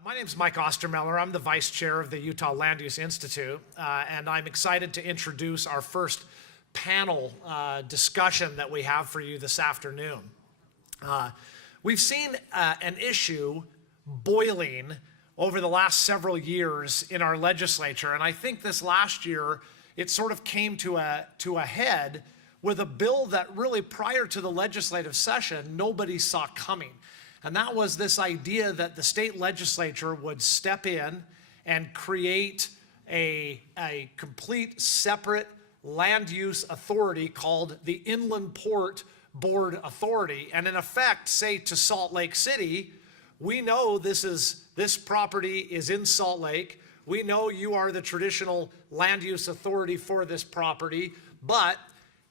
My name is Mike Ostermeller. I'm the vice chair of the Utah Land Use Institute, and I'm excited to introduce our first panel discussion that we have for you this afternoon. We've seen an issue boiling over the last several years in our legislature, and I think this last year it sort of came to a head with a bill that really prior to the legislative session nobody saw coming. And that was this idea that the state legislature would step in and create a complete separate land use authority called the Inland Port Board Authority. And in effect, say to Salt Lake City, we know this property is in Salt Lake. We know you are the traditional land use authority for this property, but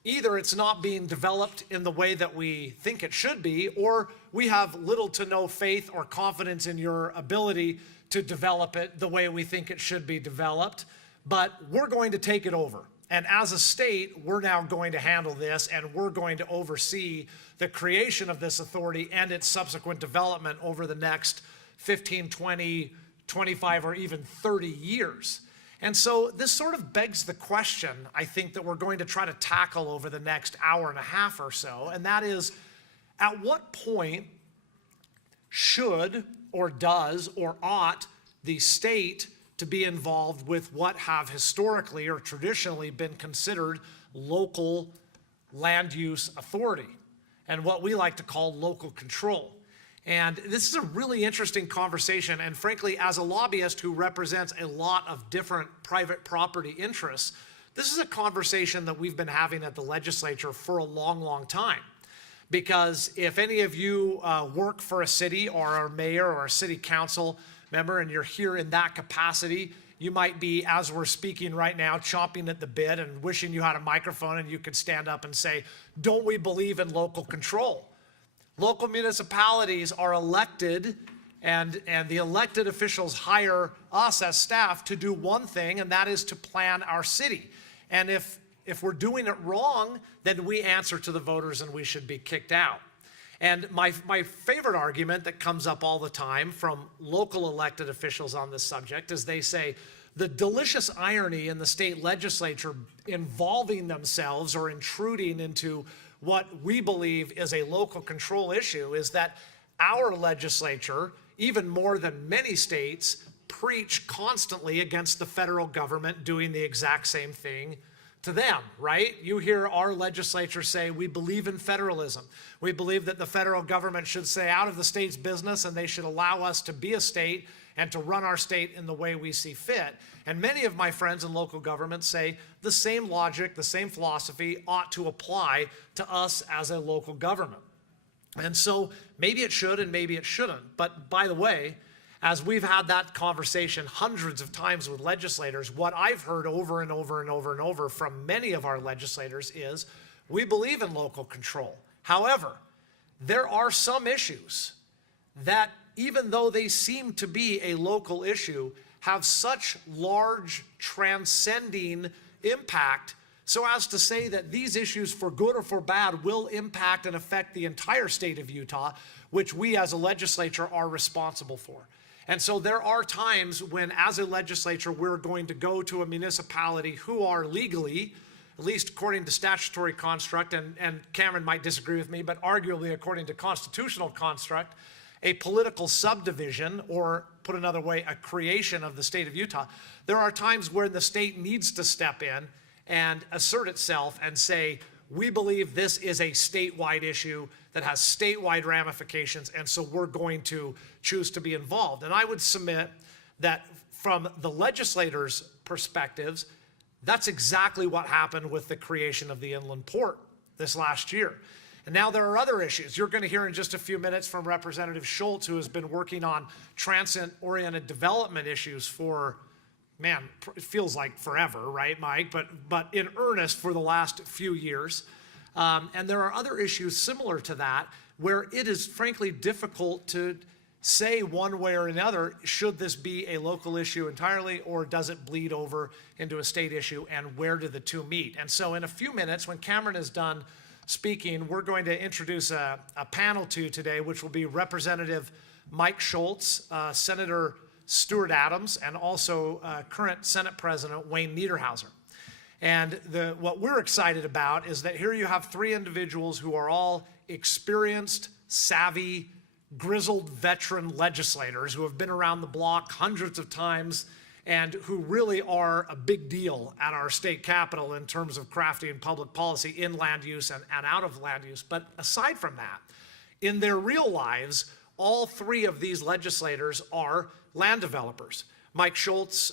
either it's not being developed in the way that we think it should be, or we have little to no faith or confidence in your ability to develop it the way we think it should be developed, but we're going to take it over. And as a state, we're now going to handle this, and we're going to oversee the creation of this authority and its subsequent development over the next 15, 20, 25, or even 30 years. And so this sort of begs the question, I think, that we're going to try to tackle over the next hour and a half or so, and that is, at what point should or does or ought the state to be involved with what have historically or traditionally been considered local land use authority and what we like to call local control? And this is a really interesting conversation, and frankly, as a lobbyist who represents a lot of different private property interests, this is a conversation that we've been having at the legislature for a long, long time. Because if any of you work for a city or are a mayor or a city council member and you're here in that capacity, you might be, as we're speaking right now, chomping at the bit and wishing you had a microphone and you could stand up and say, don't we believe in local control? Local municipalities are elected, and the elected officials hire us as staff to do one thing, and that is to plan our city. And if we're doing it wrong, then we answer to the voters and we should be kicked out. And my favorite argument that comes up all the time from local elected officials on this subject is they say, the delicious irony in the state legislature involving themselves or intruding into what we believe is a local control issue is that our legislature, even more than many states, preach constantly against the federal government doing the exact same thing to them, right? You hear our legislature say, we believe in federalism. We believe that the federal government should stay out of the state's business and they should allow us to be a state and to run our state in the way we see fit. And many of my friends in local government say the same logic, the same philosophy ought to apply to us as a local government. And so maybe it should and maybe it shouldn't. But by the way, as we've had that conversation hundreds of times with legislators, what I've heard over and over and over and over from many of our legislators is we believe in local control. However, there are some issues that, even though they seem to be a local issue, have such large transcending impact so as to say that these issues, for good or for bad, will impact and affect the entire state of Utah, which we as a legislature are responsible for. And so there are times when, as a legislature, we're going to go to a municipality who are legally, at least according to statutory construct, and Cameron might disagree with me, but arguably according to constitutional construct, a political subdivision, or put another way, a creation of the state of Utah. There are times where the state needs to step in and assert itself and say, we believe this is a statewide issue that has statewide ramifications, and so we're going to choose to be involved. And I would submit that from the legislators' perspectives, that's exactly what happened with the creation of the Inland Port this last year. And now there are other issues. You're going to hear in just a few minutes from Representative Schultz, who has been working on transit-oriented development issues for, man, it feels like forever, right, Mike? But in earnest for the last few years. And there are other issues similar to that where it is frankly difficult to say one way or another, should this be a local issue entirely, or does it bleed over into a state issue, and where do the two meet? And so in a few minutes, when Cameron is done speaking, we're going to introduce a panel to today, which will be Representative Mike Schultz, Senator Stuart Adams, and also current Senate President Wayne Niederhauser. And what we're excited about is that here you have three individuals who are all experienced, savvy, grizzled veteran legislators who have been around the block hundreds of times and who really are a big deal at our state capitol in terms of crafting public policy in land use and out of land use. But aside from that, in their real lives, all three of these legislators are land developers. Mike Schultz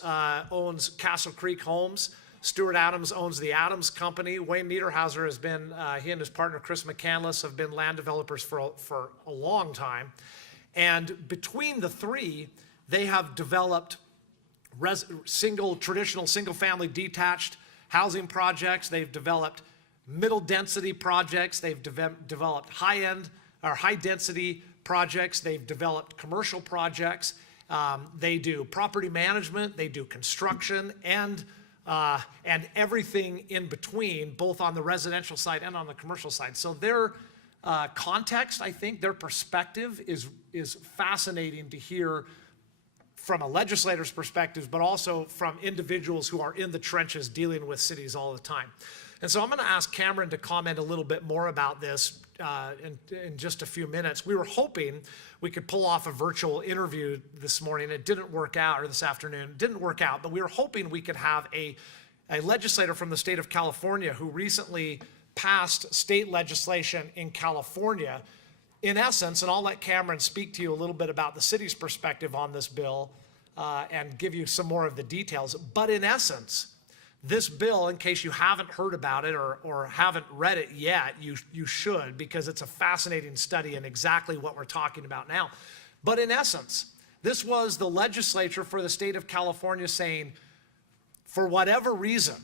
owns Castle Creek Homes. Stuart Adams owns the Adams Company. Wayne Niederhauser has been, he and his partner Chris McCandless have been land developers for a long time. And between the three, they have developed traditional single-family detached housing projects. They've developed middle-density projects. They've developed high-end or high-density projects. They've developed commercial projects. They do property management. They do construction and everything in between, both on the residential side and on the commercial side. So their context, I think, their perspective is fascinating to hear from a legislator's perspective, but also from individuals who are in the trenches dealing with cities all the time. And so I'm going to ask Cameron to comment a little bit more about this in just a few minutes. We were hoping we could pull off a virtual interview this morning. It didn't work out, or this afternoon. It didn't work out, but we were hoping we could have a legislator from the state of California who recently passed state legislation in California. In essence, and I'll let Cameron speak to you a little bit about the city's perspective on this bill and give you some more of the details. But in essence, this bill, in case you haven't heard about it or haven't read it yet, you should, because it's a fascinating study in exactly what we're talking about now. But in essence, this was the legislature for the state of California saying, for whatever reason,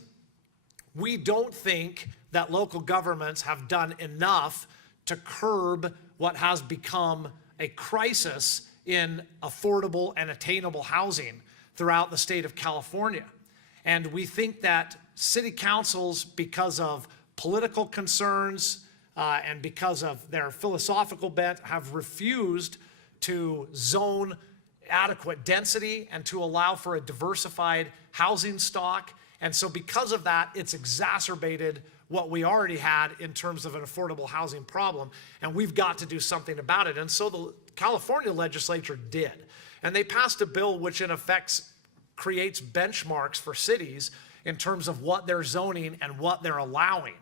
we don't think that local governments have done enough to curb what has become a crisis in affordable and attainable housing throughout the state of California. And we think that city councils, because of political concerns and because of their philosophical bent, have refused to zone adequate density and to allow for a diversified housing stock. And so because of that, it's exacerbated what we already had in terms of an affordable housing problem, and we've got to do something about it. And so the California legislature did. And they passed a bill which in effect creates benchmarks for cities in terms of what they're zoning and what they're allowing.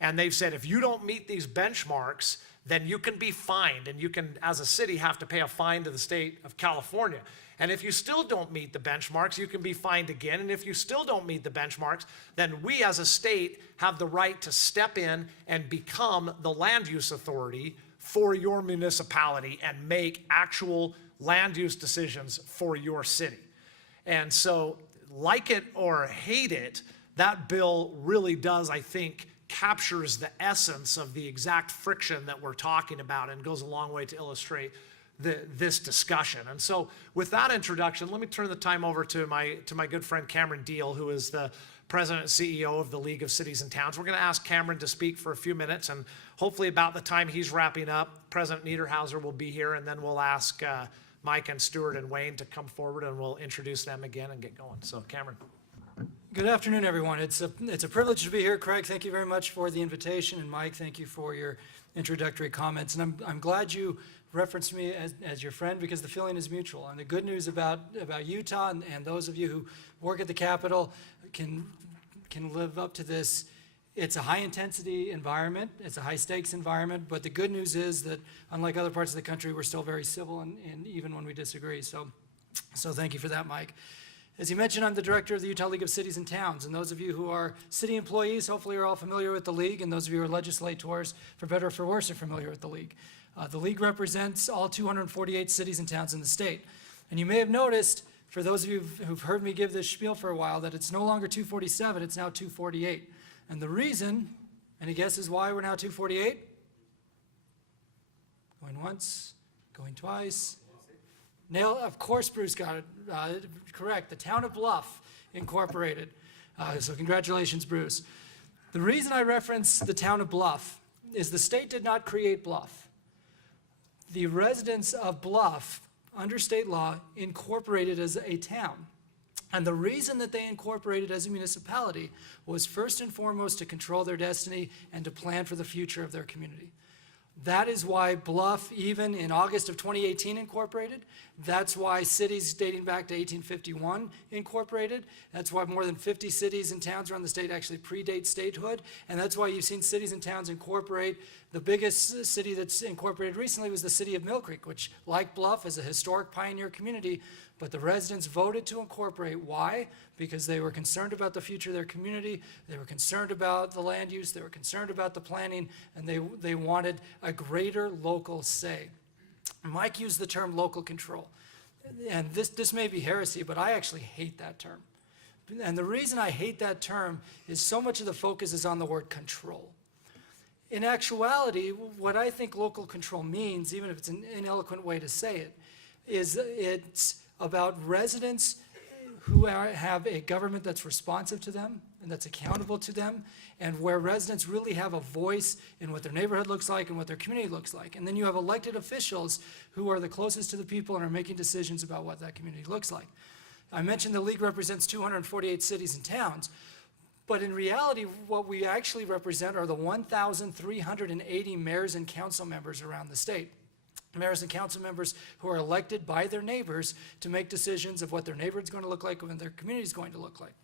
And they've said, if you don't meet these benchmarks, then you can be fined, and you can, as a city, have to pay a fine to the state of California. And if you still don't meet the benchmarks, you can be fined again. And if you still don't meet the benchmarks, then we as a state have the right to step in and become the land use authority for your municipality and make actual land use decisions for your city. And so, like it or hate it, that bill really does, I think, captures the essence of the exact friction that we're talking about and goes a long way to illustrate this discussion. And so with that introduction, let me turn the time over to my good friend Cameron Deal, who is the president and CEO of the League of Cities and Towns. We're going to ask Cameron to speak for a few minutes, and hopefully about the time he's wrapping up, President Niederhauser will be here, and then we'll ask Mike and Stuart and Wayne to come forward, and we'll introduce them again and get going. So Cameron. Good afternoon, everyone. It's a privilege to be here. Craig, thank you very much for the invitation, and Mike, thank you for your introductory comments. And I'm glad you referenced me as your friend, because the feeling is mutual. And the good news about Utah and those of you who work at the Capitol can live up to this. It's a high-intensity environment. It's a high-stakes environment. But the good news is that, unlike other parts of the country, we're still very civil, and even when we disagree. So thank you for that, Mike. As you mentioned, I'm the director of the Utah League of Cities and Towns, and those of you who are city employees, hopefully are all familiar with the League, and those of you who are legislators, for better or for worse, are familiar with the League. The League represents all 248 cities and towns in the state. And you may have noticed, for those of you who've heard me give this spiel for a while, that it's no longer 247, it's now 248. And the reason, any guesses why we're now 248? Going once, going twice. Nail, of course Bruce got it correct. The town of Bluff Incorporated. So congratulations, Bruce. The reason I reference the town of Bluff is the state did not create Bluff. The residents of Bluff under state law, incorporated as a town. And the reason that they incorporated as a municipality was first and foremost to control their destiny and to plan for the future of their community. That is why Bluff, even in August of 2018, incorporated. That's why cities dating back to 1851 incorporated. That's why more than 50 cities and towns around the state actually predate statehood. And that's why you've seen cities and towns incorporate. The biggest city that's incorporated recently was the city of Mill Creek, which, like Bluff, is a historic pioneer community. But the residents voted to incorporate. Why? Because they were concerned about the future of their community, they were concerned about the land use, they were concerned about the planning, and they wanted a greater local say. Mike used the term local control. And this may be heresy, but I actually hate that term. And the reason I hate that term is so much of the focus is on the word control. In actuality, what I think local control means, even if it's an ineloquent way to say it, is it's about residents who have a government that's responsive to them and that's accountable to them, and where residents really have a voice in what their neighborhood looks like and what their community looks like. And then you have elected officials who are the closest to the people and are making decisions about what that community looks like. I mentioned the league represents 248 cities and towns, but in reality, what we actually represent are the 1,380 mayors and council members around the state. Mayors and council members who are elected by their neighbors to make decisions of what their neighborhood is going to look like and what their community is going to look like.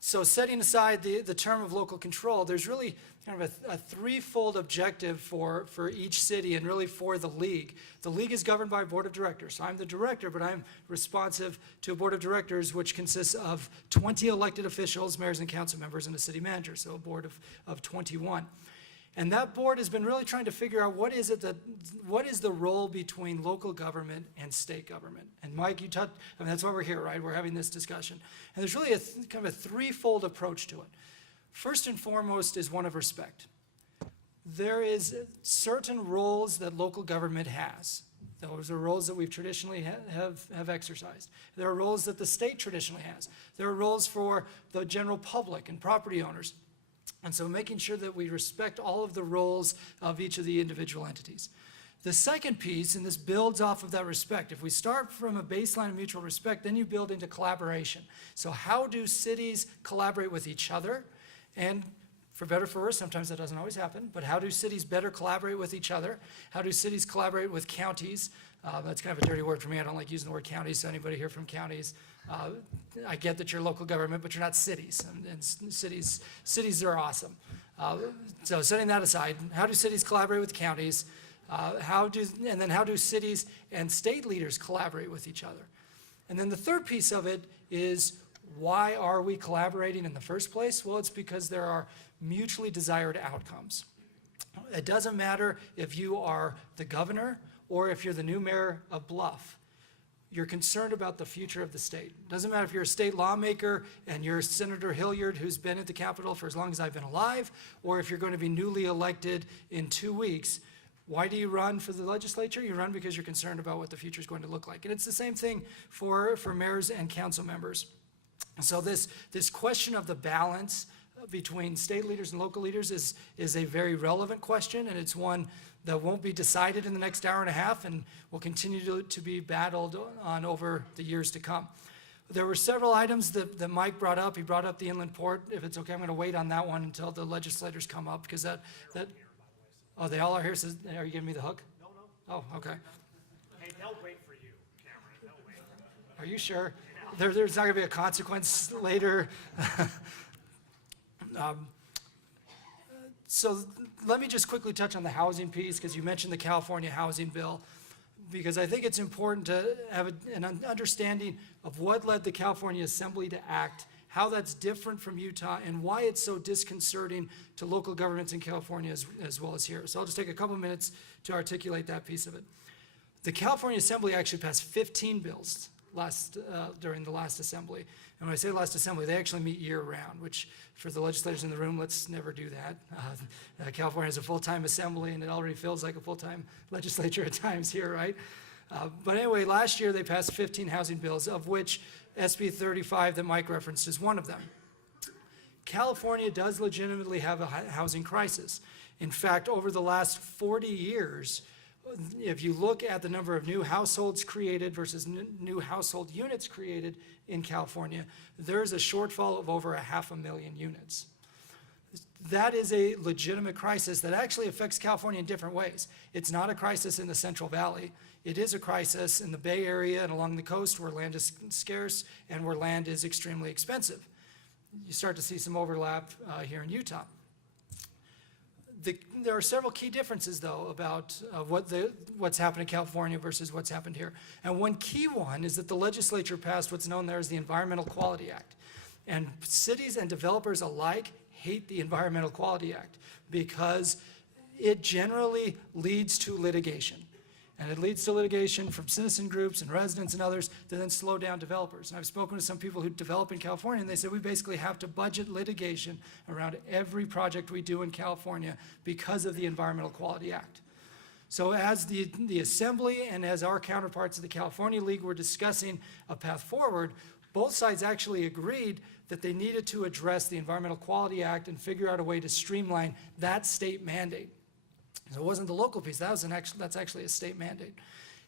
So setting aside the term of local control, there's really kind of a threefold objective for each city and really for the league. The league is governed by a board of directors. So I'm the director, but I'm responsive to a board of directors which consists of 20 elected officials, mayors and council members, and a city manager, so a board of 21. And that board has been really trying to figure out what is the role between local government and state government. And Mike, that's why we're here, right? We're having this discussion. And there's really kind of a threefold approach to it. First and foremost is one of respect. There is certain roles that local government has. Those are roles that we've traditionally have exercised. There are roles that the state traditionally has. There are roles for the general public and property owners. And so making sure that we respect all of the roles of each of the individual entities. The second piece, and this builds off of that respect, if we start from a baseline of mutual respect, then you build into collaboration. So how do cities collaborate with each other? And for better or for worse, sometimes that doesn't always happen, but how do cities better collaborate with each other? How do cities collaborate with counties? That's kind of a dirty word for me. I don't like using the word counties, so anybody here from counties, I get that you're local government, but you're not cities, and cities are awesome. So setting that aside, how do cities collaborate with counties? How do cities and state leaders collaborate with each other? And then the third piece of it is, why are we collaborating in the first place? Well, it's because there are mutually desired outcomes. It doesn't matter if you are the governor or if you're the new mayor of Bluff. You're concerned about the future of the state. It doesn't matter if you're a state lawmaker and you're Senator Hilliard, who's been at the Capitol for as long as I've been alive, or if you're going to be newly elected in 2 weeks. Why do you run for the legislature? You run because you're concerned about what the future is going to look like. And it's the same thing for mayors and council members. So this question of the balance between state leaders and local leaders is a very relevant question, and it's one that won't be decided in the next hour and a half and will continue to be battled on over the years to come. There were several items that Mike brought up. He brought up the inland port. If it's okay, I'm going to wait on that one until the legislators come up, because that oh, they all are here. So are you giving me the hook? No. Oh, okay. Hey, they'll wait for you, Cameron. They'll wait. Are you sure? There's not going to be a consequence later. So let me just quickly touch on the housing piece, because you mentioned the California housing bill, because I think it's important to have an understanding of what led the California Assembly to act, how that's different from Utah, and why it's so disconcerting to local governments in California as well as here. So I'll just take a couple minutes to articulate that piece of it. The California Assembly actually passed 15 bills during the last assembly. And when I say last assembly, they actually meet year-round, which for the legislators in the room, let's never do that. California has a full-time assembly, and it already feels like a full-time legislature at times here, right? But anyway, last year they passed 15 housing bills, of which SB 35 that Mike referenced is one of them. California does legitimately have a housing crisis. In fact, over the last 40 years, If you look at the number of new households created versus new household units created in California, there's a shortfall of over 500,000 units. That is a legitimate crisis that actually affects California in different ways. It's not a crisis in the Central Valley. It is a crisis in the Bay Area and along the coast where land is scarce and where land is extremely expensive. You start to see some overlap here in Utah. There are several key differences, though, about what's happened in California versus what's happened here. And one key one is that the legislature passed what's known there as the Environmental Quality Act. And cities and developers alike hate the Environmental Quality Act because it generally leads to litigation. And it leads to litigation from citizen groups and residents and others that then slow down developers. And I've spoken to some people who develop in California, and they say we basically have to budget litigation around every project we do in California because of the Environmental Quality Act. So as the Assembly and as our counterparts of the California League were discussing a path forward, both sides actually agreed that they needed to address the Environmental Quality Act and figure out a way to streamline that state mandate. So it wasn't the local piece, that's actually a state mandate.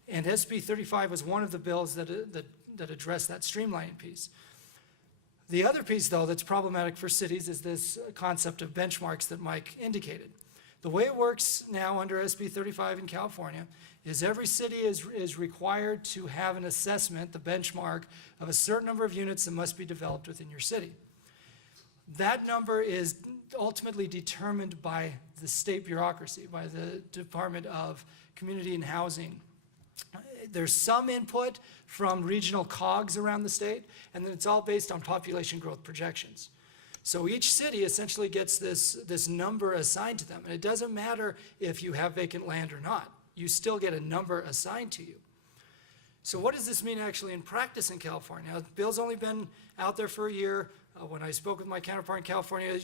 And SB 35 was one of the bills that addressed that streamlining piece. The other piece, though, that's problematic for cities is this concept of benchmarks that Mike indicated. The way it works now under SB 35 in California is every city is required to have an assessment, the benchmark, of a certain number of units that must be developed within your city. That number is ultimately determined by the state bureaucracy, by the Department of Community and Housing. There's some input from regional COGs around the state, and then it's all based on population growth projections. So each city essentially gets this number assigned to them, and it doesn't matter if you have vacant land or not. You still get a number assigned to you. So what does this mean actually in practice in California? Now, the bill's only been out there for a year. When I spoke with my counterpart in California,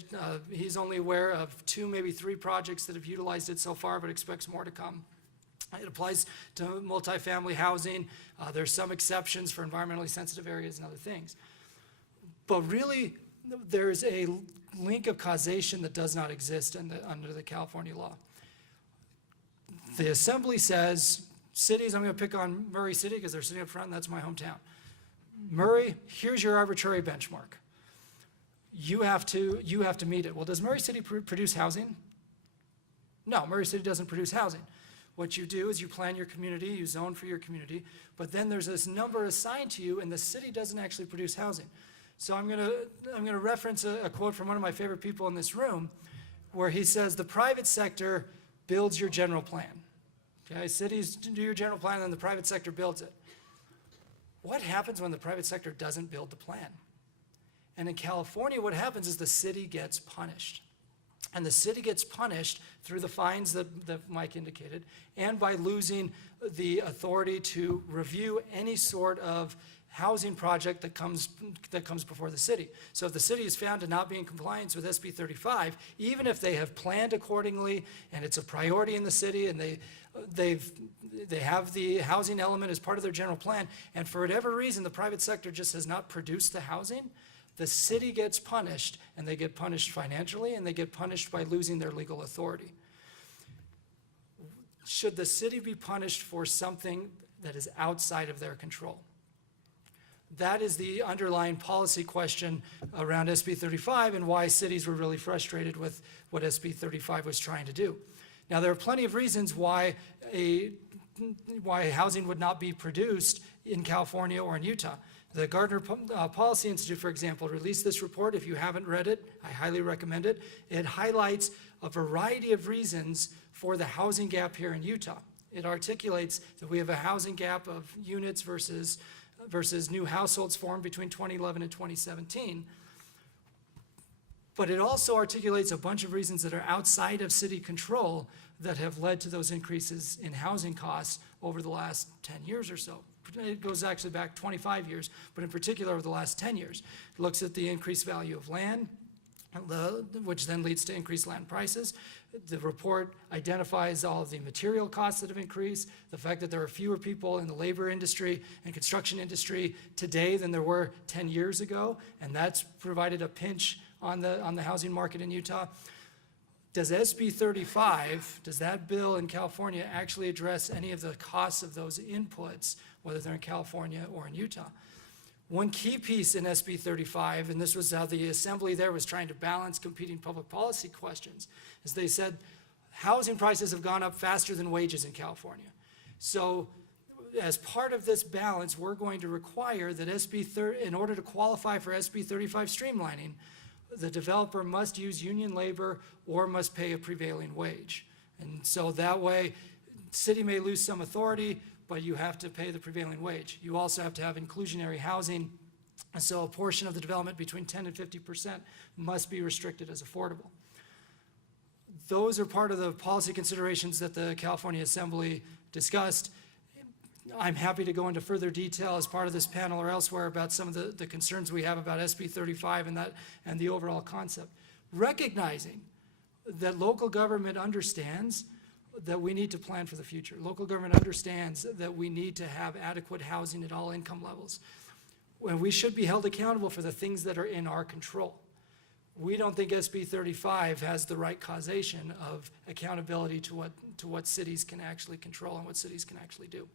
he's only aware of 2, maybe 3 projects that have utilized it so far, but expects more to come. It applies to multifamily housing. There's some exceptions for environmentally sensitive areas and other things. But really, there's a link of causation that does not exist under the California law. The Assembly says, cities, I'm going to pick on Murray City because they're sitting up front and that's my hometown. Murray, here's your arbitrary benchmark. You have to meet it. Well, does Murray City produce housing? No, Murray City doesn't produce housing. What you do is you plan your community, you zone for your community, but then there's this number assigned to you and the city doesn't actually produce housing. So I'm gonna reference a quote from one of my favorite people in this room where he says, the private sector builds your general plan. Okay, cities do your general plan and then the private sector builds it. What happens when the private sector doesn't build the plan? And in California, what happens is the city gets punished. And the city gets punished through the fines that Mike indicated, and by losing the authority to review any sort of housing project that comes before the city. So if the city is found to not be in compliance with SB 35, even if they have planned accordingly and it's a priority in the city and they have the housing element as part of their general plan, and for whatever reason the private sector just has not produced the housing, the city gets punished, and they get punished financially, and they get punished by losing their legal authority. Should the city be punished for something that is outside of their control? That is the underlying policy question around SB 35 and why cities were really frustrated with what SB 35 was trying to do. Now, there are plenty of reasons why housing would not be produced in California or in Utah. The Gardner Policy Institute, for example, released this report. If you haven't read it, I highly recommend it. It highlights a variety of reasons for the housing gap here in Utah. It articulates that we have a housing gap of units versus new households formed between 2011 and 2017. But it also articulates a bunch of reasons that are outside of city control that have led to those increases in housing costs over the last 10 years or so. It goes actually back 25 years, but in particular over the last 10 years. It looks at the increased value of land, which then leads to increased land prices. The report identifies all of the material costs that have increased, the fact that there are fewer people in the labor industry and construction industry today than there were 10 years ago, and that's provided a pinch on the housing market in Utah. Does SB 35, does that bill in California actually address any of the costs of those inputs, whether they're in California or in Utah? One key piece in SB 35, and this was how the assembly there was trying to balance competing public policy questions, is they said housing prices have gone up faster than wages in California. So as part of this balance, we're going to require that in order to qualify for SB 35 streamlining, the developer must use union labor or must pay a prevailing wage. And so that way, city may lose some authority, but you have to pay the prevailing wage. You also have to have inclusionary housing, and so a portion of the development between 10 and 50% must be restricted as affordable. Those are part of the policy considerations that the California Assembly discussed. I'm happy to go into further detail as part of this panel or elsewhere about some of the concerns we have about SB 35 and the overall concept. Recognizing that local government understands that we need to plan for the future. Local government understands that we need to have adequate housing at all income levels. When we should be held accountable for the things that are in our control. We don't think SB 35 has the right causation of accountability to what cities can actually control and what cities can actually do.